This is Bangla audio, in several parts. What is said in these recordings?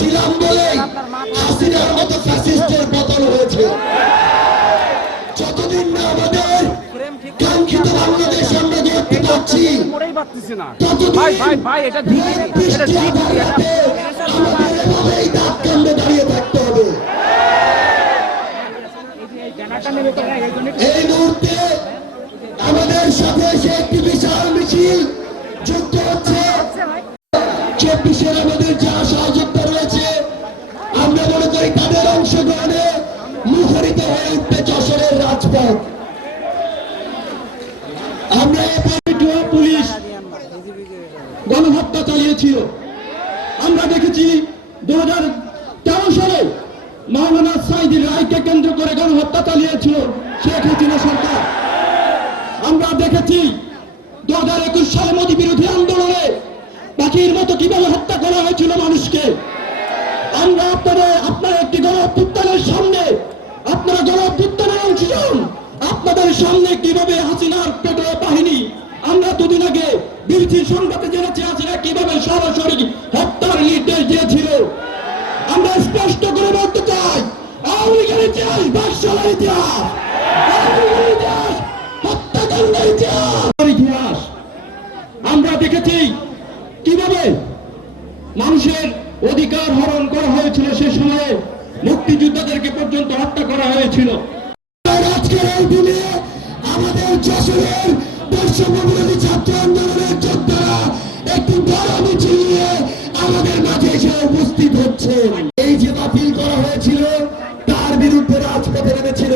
ছিলাম বলে হাসিনার মতো ফ্যাসিস্টের পতন হয়েছে। যতদিন না আমাদের কাঙ্ক্ষিত বাংলাদেশ আমরা দেখতে পাচ্ছি, আমাদের এভাবেই দাঁত কামড়ে দাঁড়িয়ে থাকতে হবে। এই মুহূর্তে আমাদের সাথে সে একটি বিশাল মিছিল যুক্ত হচ্ছে। 24-এর আমাদের যা সহযোগিতা রয়েছে, আমরা মনে করি তাদের অংশগ্রহণে মুখরিত হয়ে উঠবে যশোরের রাজপথ। আমরা পুলিশ গণহত্যা চালিয়েছিল। আমরা দেখেছি 2013 সালে মাওলানা সাঈদীর রায়কে কেন্দ্র করে গণহত্যা চালিয়েছিল শেখ হাসিনা সরকার। আমরা দেখেছি 2021 সালে মোদী বিরোধী আন্দোলনে পাখির মতো কিভাবে হত্যা করা হয়েছিল মানুষকে। আমরা আপনারা একটি গণঅভ্যুত্থানের সামনে, আপনারা গণঅভ্যুত্থানের অংশ, আপনাদের সামনে কিভাবে হাসিনার পেটোয়া বাহিনী, আমরা দুদিন আগে বিবিসির সংবাদে জেনেছি হাসিনা কিভাবে সরাসরি হত্যার নির্দেশ দিয়েছিল। আমরা স্পষ্ট করে বলতে চাই, আওয়ামী লীগের ইতিহাস বাকশালের ইতিহাস, হত্যাকাণ্ডের ইতিহাস। আমরা দেখেছি কিভাবে মানুষের অধিকার হরণ করা হয়েছিল, সে সময়ে মুক্তিযোদ্ধাদেরকে পর্যন্ত হত্যা করা হয়েছিল। আজকের এই দিনে আমাদের যশোরের বৈষম্যবিরোধী ছাত্র আন্দোলনের যোদ্ধারা একটি বড় মিছিল নিয়ে আমাদের মাঝে এসে উপস্থিত হচ্ছে। এই যে বাতিল করা হয়েছিল তার বিরুদ্ধে রাজপথে নেমেছিল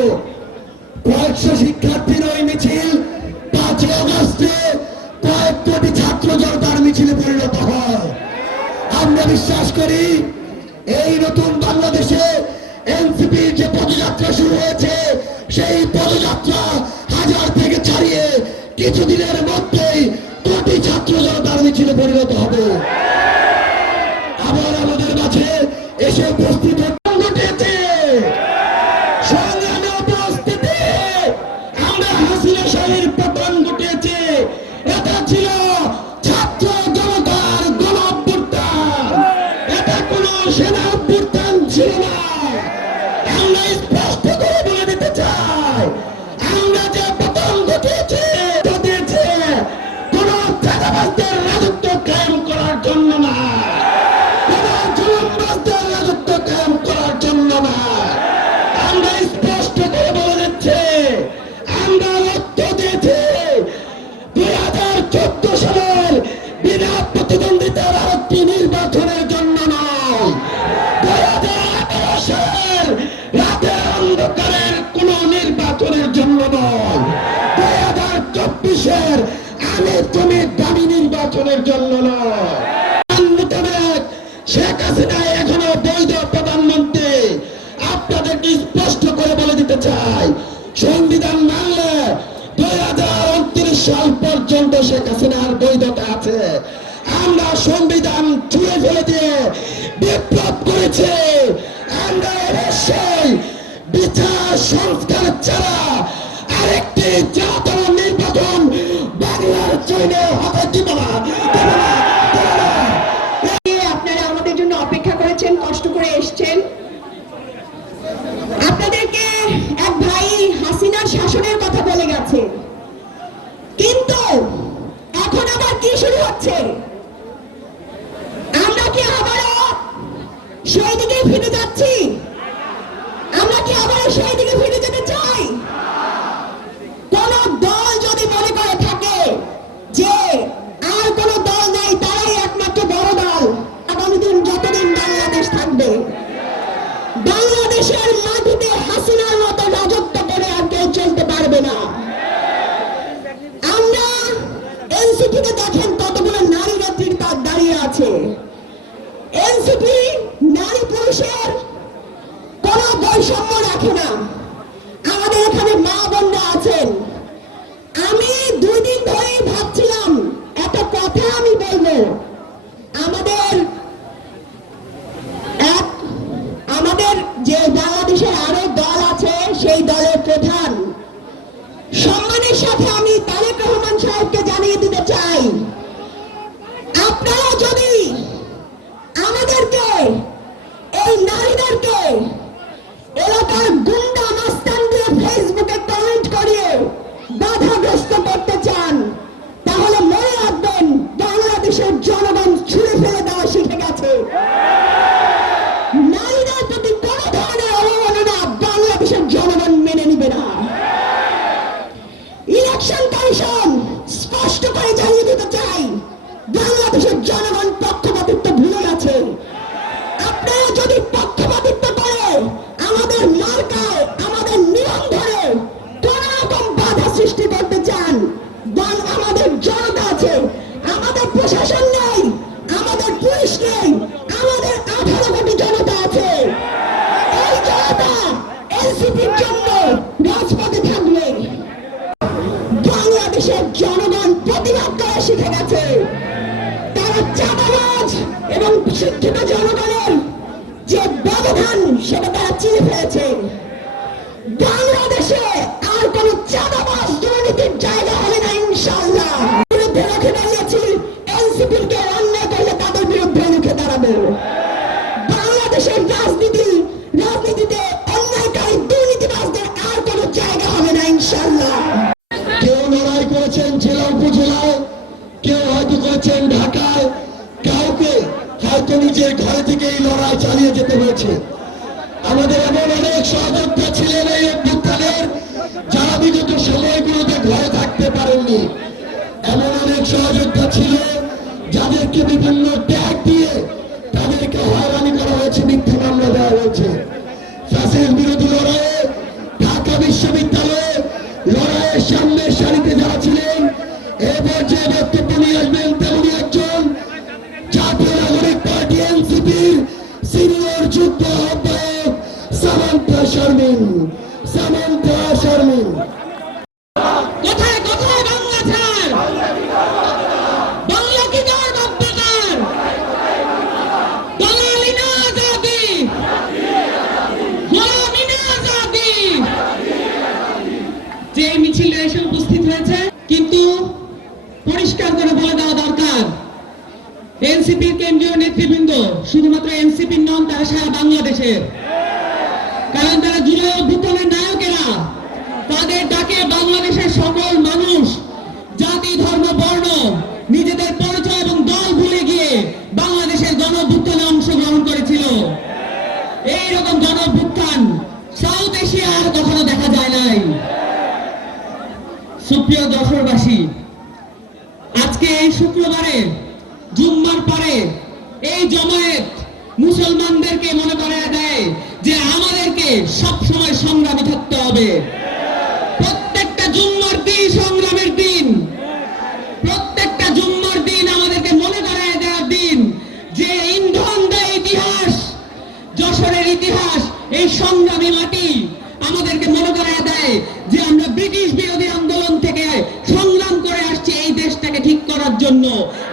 কয়েকশো শিক্ষার্থীর ওই মিছিল 5 আগস্টে কয়েক কোটি ছাত্র জনতার মিছিলে পরিণত হয়। আমরা বিশ্বাস করি এই নতুন বাংলাদেশে এনসিপির যে পদযাত্রা শুরু হয়েছে, সেই পদযাত্রা 1000 থেকে ছাড়িয়ে কিছুদিনের মধ্যেই কোটি ছাত্র জনতার মিছিলে পরিণত হবে। আবার আমাদের মাঝে এসে উপস্থিত ঘটেছে সংগ্রামে উপস্থিতি। আমরা হাসিনা শাহীর পতন ঘটেছে। এটা ছিল ছাত্র জনতার গণ অভ্যুত্থান, এটা কোন সেনা অভ্যুত্থান ছিল না। আমরা স্পষ্ট করে বলে দিতে চাই, আমরা যে পতন ঘটিয়েছে কোন চাঁদাবাজদের রাজত্ব কায়েম করার জন্য না, কোন জুলুমবাজদের রাজত্ব কায়েম করার জন্য না। আমরা স্পষ্ট করে বলে দিচ্ছি, আমরা রক্ত দিয়েছি 2014 সালের বিনা প্রতিদ্বন্দ্বিতার আরেকটি নির্বাচনের জন্য নয়, 2018 সালের রাতের অন্ধকারের কোন নির্বাচনের জন্য নয়, 2024-এর আমি তুমি দামি নির্বাচনের জন্য নয়। শেখ হাসিনা এখনো বৈধ প্রধানমন্ত্রী। আপনাদেরকে স্পষ্ট করে বলে দিতে চাই, সংবিধান মানলে 2029 সাল পর্যন্ত শেখ হাসিনার বৈধতা আছে। আমরা সংবিধান ছুঁয়ে ফেলে দিয়ে বিপ্লব করেছি। আমরা অবশ্যই বিচার সংস্কার ছাড়া আরেকটি জাতীয় নির্বাচন বাংলার জন্য হতে দিব না। আপনারা আমাদের জন্য অপেক্ষা করেছেন, কষ্ট করে এসছেন। আপনাদেরকে এক ভাই হাসিনার শাসনের কথা বলে গেছে, কিন্তু এখন আবার কি শুরু হচ্ছে? আমরা কি আবারও সেই দিকে ফিরে যাচ্ছি? আমরা কি আবারও সেই দিকে ফিরে যেতে চাই? কোন দল যদি মনে করে থাকে যে আর কোন দল নেই, তারাই একমাত্র বড় দল, আগামী দিন যতদিন বাংলাদেশ থাকবে, বাংলাদেশের মাটিতে হাসিনার মতো রাজত্ব করে আর কেউ চলতে পারবে না। আমরা এনসিপিতে দেখেন কতগুলো নারী নেত্রীর তার দাঁড়িয়ে আছে। এনসিপি নারী পুরুষের কোন বৈষম্য রাখে না। আমাদের এখানে মা বোনরা আছেন। আমি 2 দিন ধরেই ভাবছিলাম একটা কথা আমি বলবো। আমাদের যে বাংলাদেশের আরো দল আছে, সেই দলের প্রধান সম্মানের সাথে আমি তারেক রহমান সাহেবকে জানিয়ে দিতে চাই, প্রতিবাদ করা শিখে গেছে। তারা চাঁদাবাজ এবং শিক্ষিত জনগণের যে ব্যবধান সেটা তারা চিনে ফেলেছে। বাংলাদেশে আর কোন চাঁদাবাজ দুর্নীতির জায়গা হবে না ইনশাআল্লাহ। বিরুদ্ধে রুখে দাঁড়িয়েছি, এনসিপির কে অন্যায় করলে তাদের বিরুদ্ধে রুখে দাঁড়াবো। বাংলাদেশের রাজনীতিতে অন্যায়কারী দুর্নীতিবাজদের আর কোন জায়গা হবে না ইনশাআল্লাহ। কেউ লড়াই করেছেন জেলা উপজেলায়, কেউ হয়তো করেছেন ঢাকায়, কাউকে হয়তো নিজের ঘরে থেকেই লড়াই চালিয়ে যেতে হয়েছে। আমাদের এমন অনেক সহযোদ্ধা ছিলেন এই অভ্যুত্থানের, যারা বিগত সময়গুলোতে ঘরে থাকতে পারেননি। এমন অনেক সহযোদ্ধা ছিল যাদেরকে বিভিন্ন ট্যাগ দিয়ে তাদেরকে হয়রানি করা হয়েছে, মিথ্যা মামলা দেওয়া হয়েছে। ফ্যাসিস্ট বিরোধী লড়াইয়ে ঢাকা বিশ্ববিদ্যালয়ে লড়াইয়ের সামনের সারিতে যারা ছিলেন, এ পর্যায়ে বক্তব্য নিয়ে আসবেন তেমনি একজন জাতীয় নাগরিক পার্টি এনসিপির সিনিয়র যুগ্ম আহ্বায়ক সামান্থা শারমিন। কোথায় কোথায় বাংলা ছাড়, বাংলা কি কার বাপ্পাকার, দালালি না আজাদি, গোলামি না আজাদি। যে মিছিলে এসে উপস্থিত হয়েছে, কিন্তু পরিষ্কার করে বলে দেওয়া দরকার, এনসিপির কেন্দ্রীয় নেতৃবৃন্দ শুধুমাত্র এনসিপির নন, তারা সারা বাংলাদেশের। কারণ তারা জুলাই অভ্যুত্থানের নায়কেরা, তাদের ডাকে বাংলাদেশের সকল মানুষ জাতি ধর্ম বর্ণ নিজেদের পরিচয় এবং দল ভুলে গিয়ে বাংলাদেশের গণ অভ্যুত্থানে অংশগ্রহণ করেছিল। এইরকম গণ অভ্যুত্থান সাউথ এশিয়া আর কখনো দেখা যায় নাই। সুপ্রিয় যশোরবাসী, আজকে এই শুক্রবারে জুম্মার পরে এই জমায়েত মুসলমানদেরকে মনে করিয়ে দেয় যে আমাদেরকে সব সময় সংগ্রামী থাকতে হবে। প্রত্যেকটা জুম্মার দিন সংগ্রামের দিন, প্রত্যেকটা জুম্মার দিন আমাদেরকে মনে করিয়ে দেওয়ার দিন যে ইন্ধন দেয় ইতিহাস, যশোরের ইতিহাস, এই সংগ্রামী মাটি আমাদেরকে মনে করিয়ে দেয় যে আমরা ব্রিটিশ বিরোধী আন্দোলন থেকে সংগ্রাম করে আসছি এই দেশটাকে ঠিক করার জন্য,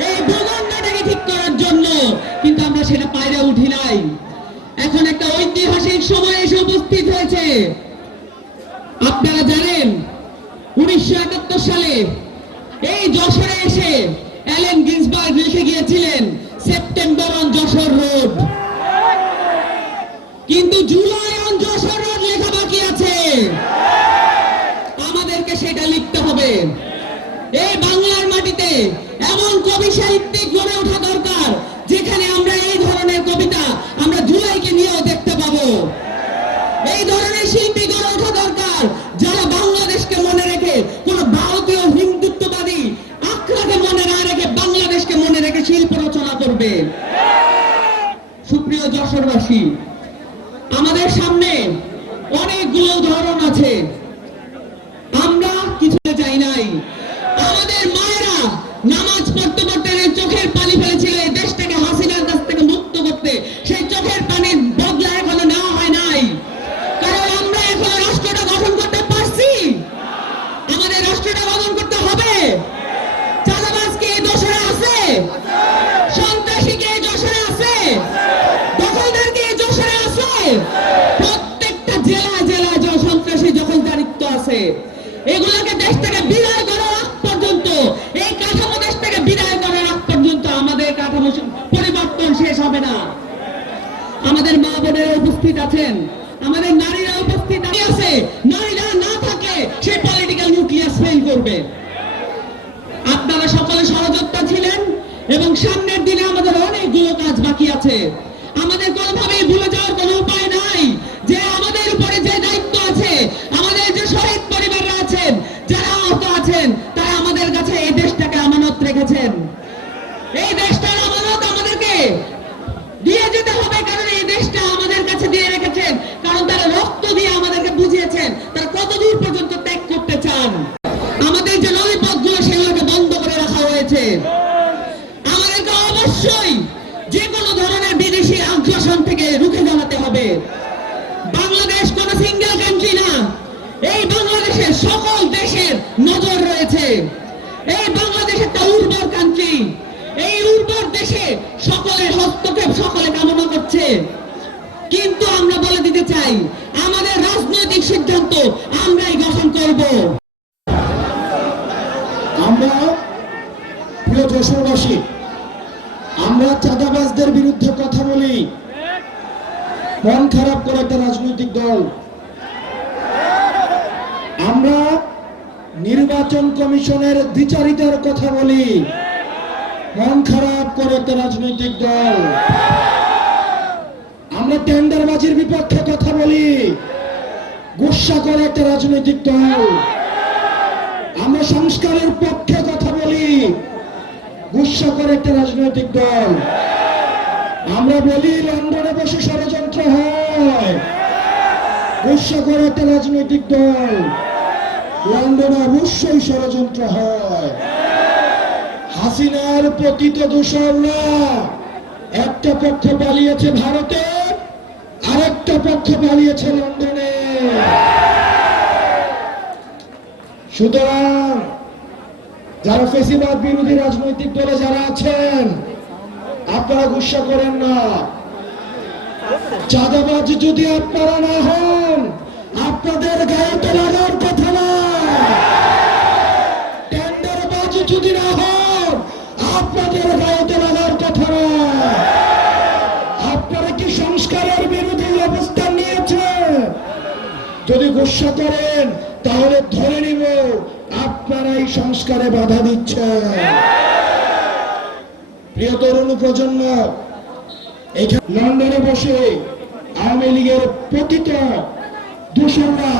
এই ভূখণ্ডটাকে ঠিক করার জন্য, কিন্তু আমরা সেটা পায়রা উঠি নাই। এখন একটা ঐতিহাসিক সময় এসে উপস্থিত হয়েছে। আপনারা জানেন 1971 সালে এই যশোরে এসে অ্যালেন গিন্সবার্গ লিখে গিয়েছিলেন সেপ্টেম্বর অন যশোর রোড, কিন্তু জুলাই অন যশোর রোড লেখা বাকি আছে। আমাদেরকে সেটা লিখতে হবে। এই বাংলার মাটিতে এমন কবি সাহিত্যিক গড়ে ওঠা দরকার যেখানে আমরা এই ধরনের কবিতা আমরা জুলাইকে নিয়েও দেখতে পাবো। এই ধরনের শিল্পী গড়ে ওঠা দরকার যারা বাংলাদেশকে মনে রেখে কোন ভারতীয় হিন্দুত্ববাদী আখড়াকে মনে না রেখে বাংলাদেশকে মনে রেখে শিল্প রচনা করবে। সুপ্রিয় যশোরবাসী, আমাদের সামনে অনেকগুলো উদাহরণ আছে। আমরা কিছু চাই নাই। আমাদের মায়েরা নামাজ পড়তে পড়তে চোখের পানি ফেলেছিল এই দেশটাকে হাসিনার কাছ থেকে মুক্ত করতে, সেই চোখের পানির বদলা এখনো নেওয়া হয় নাই। কারণ আমরা এখন রাষ্ট্রটা গঠন করতে পারছি, আমাদের রাষ্ট্রটা গঠন করতে হবে। চাঁদাবাজ কি এই দোষরে আছে? সন্ত্রাসী কি এই দোষরে আছে? দখলদার কি এই দোষরে আছে? প্রত্যেকটা জেলায় জেলায় যে সন্ত্রাসী দখলদারিত্ব আছে, এগুলোকে দেশ থেকে বিদায় করার আগ পর্যন্ত, এই কাঠামো দেশ থেকে বিদায় করার আগ পর্যন্ত আমাদের কাঠামো পরিবর্তন শেষ হবে না। আমাদের মা বোনেরা উপস্থিত আছেন, আমাদের নারীরা উপস্থিত আছে। নারীরা না থাকলে সেই পলিটিক্যাল নিউক্লিয়াস ফেল করবে। আপনারা সকলে সহযোদ্ধা ছিলেন এবং সামনের দিনে আমাদের অনেকগুলো কাজ বাকি আছে। আমাদের কোনোভাবেই ভুলে যাওয়ার কোনো উপায় নাই যে আমাদের উপরে যে দায়িত্ব আছে, আমাদের যে শহীদ পরিবাররা আছেন, যারা আহত আছেন, তারা আমাদের কাছে এই দেশটাকে আমানত রেখেছেন। এই দেশটার আমানত আমাদেরকে দিয়ে যেতে হবে, কারণ এই দেশটা আমাদের কাছে দিয়ে রেখেছেন, কারণ তারা রক্ত দিয়ে আমাদেরকে বুঝিয়েছেন তারা কতদূর পর্যন্ত ত্যাগ করতে চান। আমাদের যে নদীপথগুলো সেগুলোকে বন্ধ করে রাখা হয়েছে। আমাদেরকে অবশ্যই যে কোনো ধরনের বিদেশি আগ্রাসন থেকে রুখে দাঁড়াতে হবে। বাংলাদেশ কোন সিঙ্গেল কান্ট্রি না, এই বাংলাদেশে সকল দেশের নজর রয়েছে। এই বাংলাদেশে একটা উর্বর কান্ট্রি। এই উর্বর দেশে সকলের হস্তক্ষেপ সকলে কামনা করছে, কিন্তু আমরা বলে দিতে চাই আমাদের রাজনৈতিক সিদ্ধান্ত আমরাই গ্রহণ করব। আমরা প্রিয় যশোরবাসী, আমরা চাঁদাবাজদের বিরুদ্ধে কথা বলি, মন খারাপ করে একটা রাজনৈতিক দল। আমরা নির্বাচন কমিশনের দ্বিচারিতার কথা বলি, মন খারাপ করে একটা রাজনৈতিক দল। আমরা টেন্ডারবাজির বিপক্ষে কথা বলি, গুসা করে একটা রাজনৈতিক দল। আমরা সংস্কারের পক্ষে কথা বলি, গুসা করে একটা রাজনৈতিক দল। আমরা বলি লন্ডনে বসে ষড়যন্ত্র হয়, গুসা করে একটা রাজনৈতিক দল। লন্ডনে অবশ্যই ষড়যন্ত্র হয়। হাসিনার পতিত দূষণরা একটা পক্ষ পালিয়েছে ভারতে, আরেকটা পক্ষ পালিয়েছে লন্ডনে। সুতরাং যারা ফেসিবাদ বিরোধী রাজনৈতিক দলে যারা আছেন, আপনারা গুসা করেন না। চাঁদাবাজ যদি আপনারা না হন, আপনাদের গায়ে তো লাগার কথা না। টেন্ডারবাজ যদি না হন, আপনাদের গায়ে তো লাগার কথা না। আপনারা কি সংস্কারের বিরোধী অবস্থান নিয়েছেন? যদি গুসা করেন তাহলে ধরে নিব আপনারাই সংস্কারে বাধা দিচ্ছেন। প্রিয় তরুণ প্রজন্ম, এখানে লন্ডনে বসে আওয়ামী লীগের পতিত দূষণরা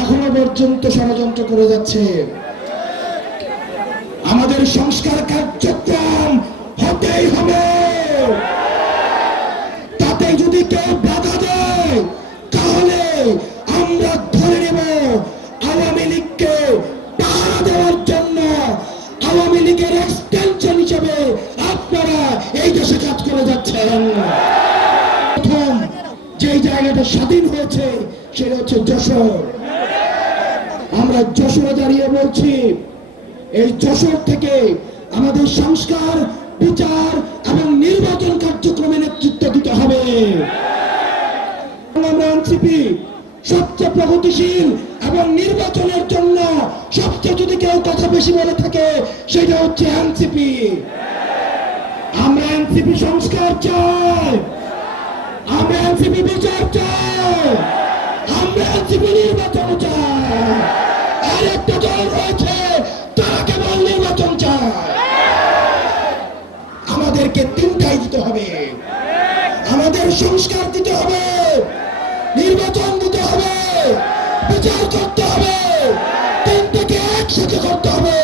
এখনো পর্যন্ত ষড়যন্ত্র করে যাচ্ছে। আমাদের সংস্কার কার্যক্রম হতেই হবে। তাতে যদি কেউ বাধা দেয় তাহলে আমরা ধরে নেব আওয়ামী লীগকে পাহারা দেওয়ার জন্য আওয়ামী লীগের এক্সটেনশন হিসেবে আপনারা এই দেশে কাজ করে যাচ্ছেন। প্রথম যে জায়গাটা স্বাধীন হয়েছে সেটা হচ্ছে যশোর। আমরা যশোরে দাঁড়িয়ে বলছি, এই যশোর থেকে আমাদের সংস্কার, বিচার এবং নির্বাচন কার্যক্রমে নেতৃত্ব দিতে হবে। আমরা এনসিপি সবচেয়ে প্রগতিশীল এবং নির্বাচনের জন্য সবচেয়ে যদি কেউ কথা বেশি বলে থাকে সেটা হচ্ছে এনসিপি। আমরা এনসিপি সংস্কার চাই, আমরা এনসিপি বিচার চাই, আমরা এনসিপি নির্বাচন চাই। আর একটা দল রয়েছে তারা কেবল নির্বাচন চায়। আমাদেরকে তিনটাই দিতে হবে। আমাদের সংস্কার দিতে হবে, নির্বাচন দিতে হবে, বিচার করতে হবে, তিনটাকে একসাথে করতে হবে।